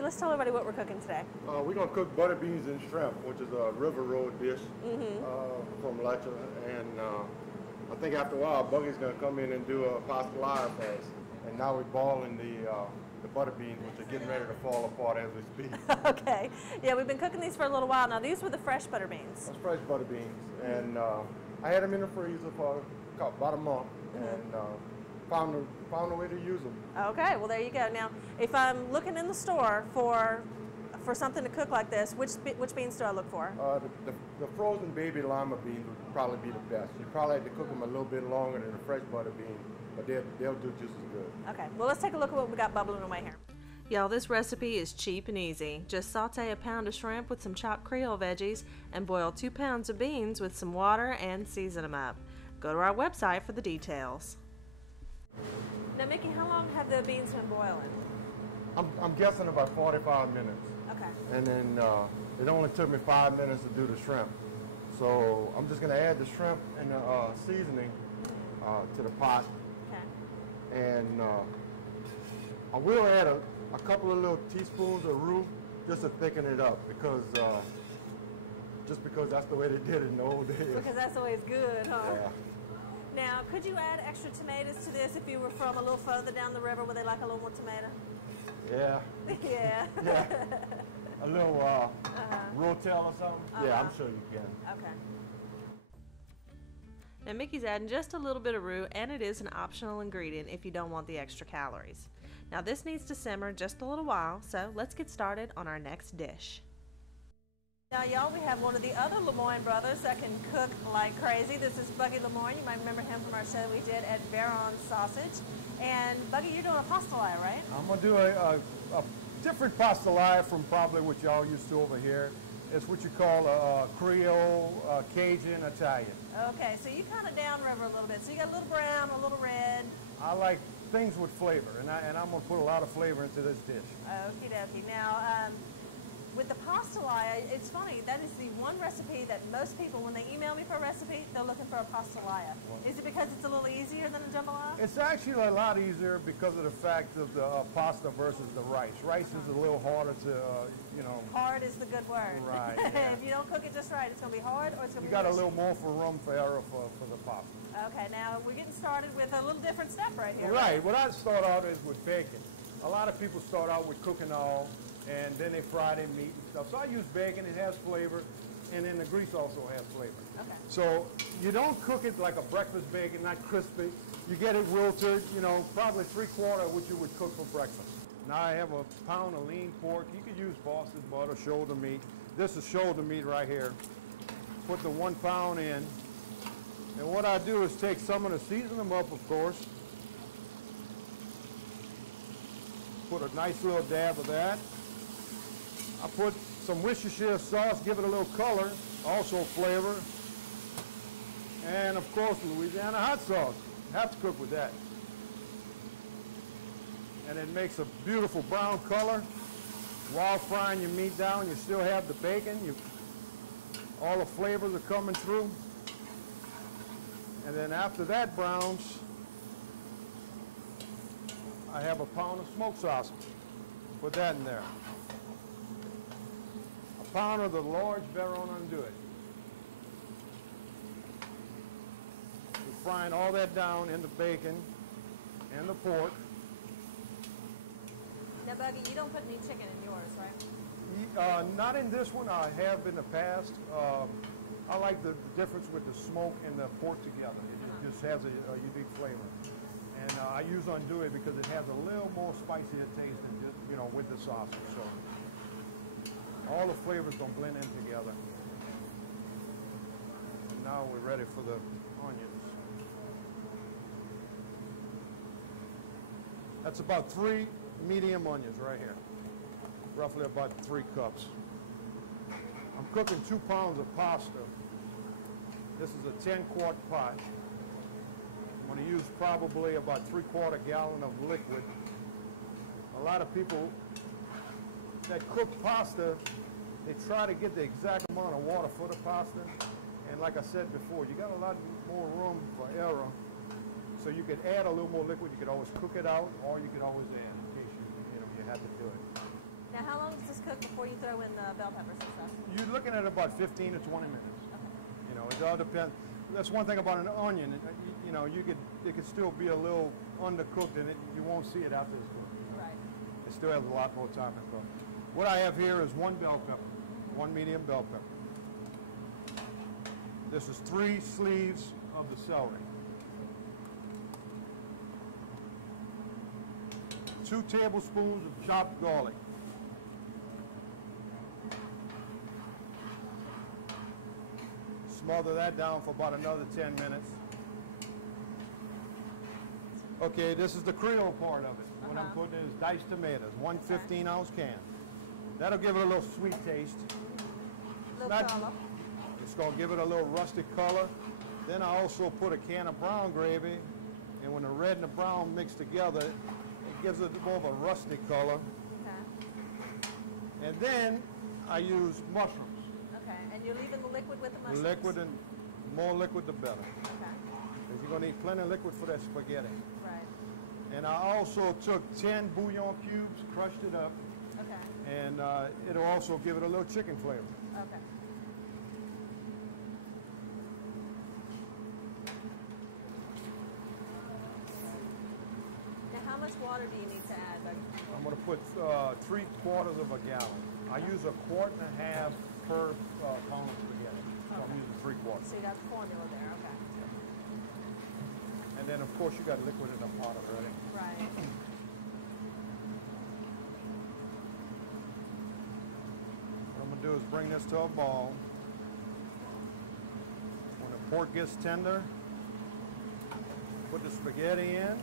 Buggy, let's tell everybody what we're cooking today. We're going to cook butter beans and shrimp, which is a river road dish from Lecha. And I think after a while, Buggy's going to come in and do a pastelaria for us. And now we're boiling the butter beans, which are getting ready to fall apart as we speak. Okay. Yeah, we've been cooking these for a little while now. These were the fresh butter beans. That's fresh butter beans. And I had them in the freezer for about a month. And found a way to use them. Okay, well there you go. Now, if I'm looking in the store for something to cook like this, which beans do I look for? The frozen baby lima beans would probably be the best. You probably have to cook them a little bit longer than the fresh butter beans, but they'll do just as good. Okay, well let's take a look at what we got bubbling away here. Y'all, this recipe is cheap and easy. Just saute a pound of shrimp with some chopped Creole veggies and boil 2 pounds of beans with some water and season them up. Go to our website for the details. Now, Mickey, how long have the beans been boiling? I'm guessing about 45 minutes. Okay. And then it only took me 5 minutes to do the shrimp. So I'm just going to add the shrimp and the seasoning to the pot. Okay. And I will add a couple of little teaspoons of roux just to thicken it up because that's the way they did it in the old days. Because that's always good, huh? Yeah. Now, could you add extra tomatoes to this if you were from a little further down the river where they like a little more tomato? Yeah. Yeah. Yeah. A little rotel or something? Yeah, I'm sure you can. Okay. Now, Mickey's adding just a little bit of roux, and it is an optional ingredient if you don't want the extra calories. Now, this needs to simmer just a little while, so let's get started on our next dish. Now, y'all, we have one of the other Lemoyne brothers that can cook like crazy. This is Buggy Lemoyne. You might remember him from our show we did at Baron Sausage. And Buggy, you're doing a pastelaria, right? I'm going to do a different pastelaria from probably what y'all used to over here. It's what you call a Creole, Cajun, Italian. Okay, so you kind of downriver a little bit. So you got a little brown, a little red. I like things with flavor, and I'm going to put a lot of flavor into this dish. Okie dokie. Now, with the pastelaria, it's funny, that is the one recipe that most people, when they email me for a recipe, they're looking for a pastelaria. Is it because it's a little easier than a jambalaya? It's actually a lot easier because of the fact of the pasta versus the rice. Rice is a little harder to, Hard is the good word. Right. Yeah. If you don't cook it just right, it's going to be hard or it's going to be You got a mushy. little more for room for error for the pasta. Okay, now we're getting started with a little different step right here. Right. What I start out is with bacon. A lot of people start out with cooking all, and then they fry their meat and stuff. So I use bacon, it has flavor, and then the grease also has flavor. Okay. So you don't cook it like a breakfast bacon, not crispy. You get it wilted, probably 3/4 of what you would cook for breakfast. Now I have a pound of lean pork. You could use Boston butter, shoulder meat. This is shoulder meat right here. Put the 1 pound in. And what I do is take some of the, season them up, of course. Put a nice little dab of that. I put some Worcestershire sauce, give it a little color, also flavor. And of course, Louisiana hot sauce. You have to cook with that. And it makes a beautiful brown color. While frying your meat down, you still have the bacon. All the flavors are coming through. And then after that browns, I have a pound of smoked sausage. Put that in there. A pound of the large Baron Andouille. We're frying all that down in the bacon and the pork. Now, Buggy, you don't put any chicken in yours, right? Not in this one. I have in the past. I like the difference with the smoke and the pork together. It just has a unique flavor. And I use andouille because it has a little more spicier taste than just, with the sausage. So all the flavors don't blend in together. And now we're ready for the onions. That's about 3 medium onions right here. Roughly about 3 cups. I'm cooking 2 pounds of pasta. This is a 10-quart pot. I'm going to use probably about 3/4 gallon of liquid. A lot of people that cook pasta, they try to get the exact amount of water for the pasta. And like I said before, you got a lot more room for error. So you could add a little more liquid. You could always cook it out, or you could always add in case you had to do it. Now, how long does this cook before you throw in the bell peppers and stuff? You're looking at about 15 to 20 minutes. Okay. You know, it all depends. That's one thing about an onion. You know, it could still be a little undercooked, and you won't see it after it's cooked. Right. It still has a lot more time to cook. What I have here is one bell pepper, one medium bell pepper. This is 3 sleeves of the celery. 2 tablespoons of chopped garlic. Smother that down for about another 10 minutes. Okay, this is the Creole part of it. What I'm putting in is diced tomatoes, 1 15-ounce can. That'll give it a little sweet taste. It's going to give it a little rustic color. Then I also put a can of brown gravy, and when the red and the brown mix together, it gives it more of a rustic color. Okay. And then I use mushrooms. Okay, and you're leaving the liquid with the mushrooms? Liquid, and more liquid the better. Okay. Because you're going to need plenty of liquid for that spaghetti. Right. And I also took 10 bouillon cubes, crushed it up, Okay. and it'll also give it a little chicken flavor. Okay. Now, how much water do you need to add, Doug? I'm going to put 3/4 of a gallon. I use 1.5 quarts per pound of spaghetti. So I'm using 3/4. So you got the formula there, okay. And then, of course, you got liquid in the pot already. Right. What I'm going to do is bring this to a ball. When the pork gets tender, put the spaghetti in.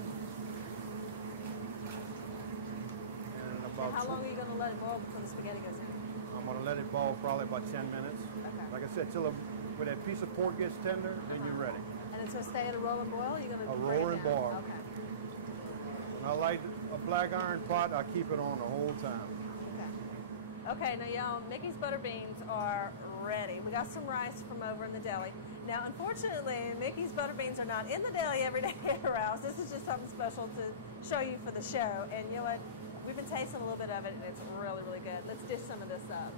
And Now, how long are you going to let it boil before the spaghetti goes in? I'm going to let it boil probably about 10 minutes. Okay. Like I said, when that piece of pork gets tender, then you're ready. And it's going to stay at a rolling boil? Or you're going to A bring it roaring down? boil. Okay. When I light a black iron pot, I keep it on the whole time. Okay, now y'all, Mickey's butter beans are ready. We got some rice from over in the deli. Now, unfortunately, Mickey's butter beans are not in the deli every day at Ralph's. This is just something special to show you for the show. And you know what? We've been tasting a little bit of it, and it's really, really good. Let's dish some of this up.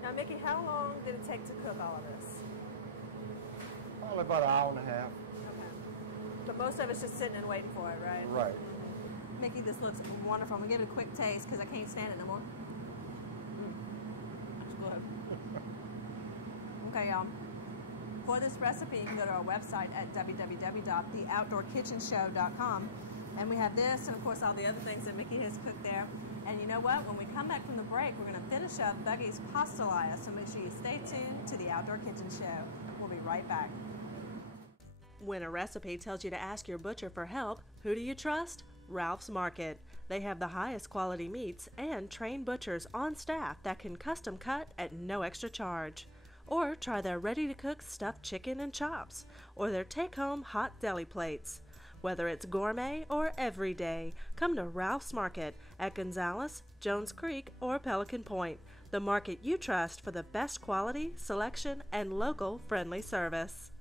Now, Mickey, how long did it take to cook all of this? Probably about an hour and a half. Okay. But most of it's just sitting and waiting for it, right? Right. Mickey, this looks wonderful. I'm going to give it a quick taste because I can't stand it no more. That's good. Okay, y'all. For this recipe, you can go to our website at www.theoutdoorkitchenshow.com. And we have this and, of course, all the other things that Mickey has cooked there. And you know what? When we come back from the break, we're going to finish up Buggy's pastelaya. So make sure you stay tuned to The Outdoor Kitchen Show. We'll be right back. When a recipe tells you to ask your butcher for help, who do you trust? Ralph's Market. They have the highest quality meats and trained butchers on staff that can custom cut at no extra charge. Or try their ready-to-cook stuffed chicken and chops, or their take-home hot deli plates. Whether it's gourmet or everyday, come to Ralph's Market at Gonzales, Jones Creek, or Pelican Point, the market you trust for the best quality, selection, and local friendly service.